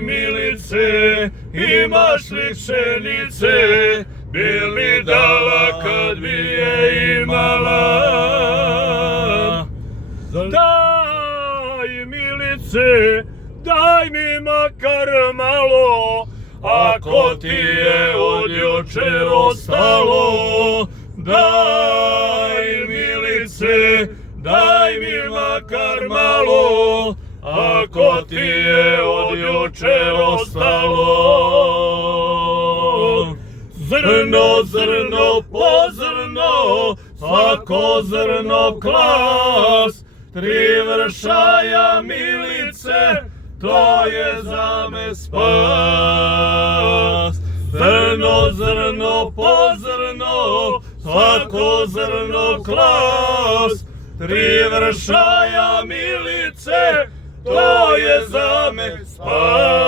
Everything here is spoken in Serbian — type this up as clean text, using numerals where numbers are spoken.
Milice, imaš li pšenice, bi mi dala kad bi je imala? Daj Milice, daj mi makar malo, ako ti je od jučer ostalo. Daj Milice, daj mi makar malo, ako ti je od jučer ostalo. Zrno, zrno po zrno, svako zrno klas, 3 vršaja Milice, to je za me spas. Zrno, zrno po zrno, svako zrno klas, 3 vršaja Milice, to je za me spas.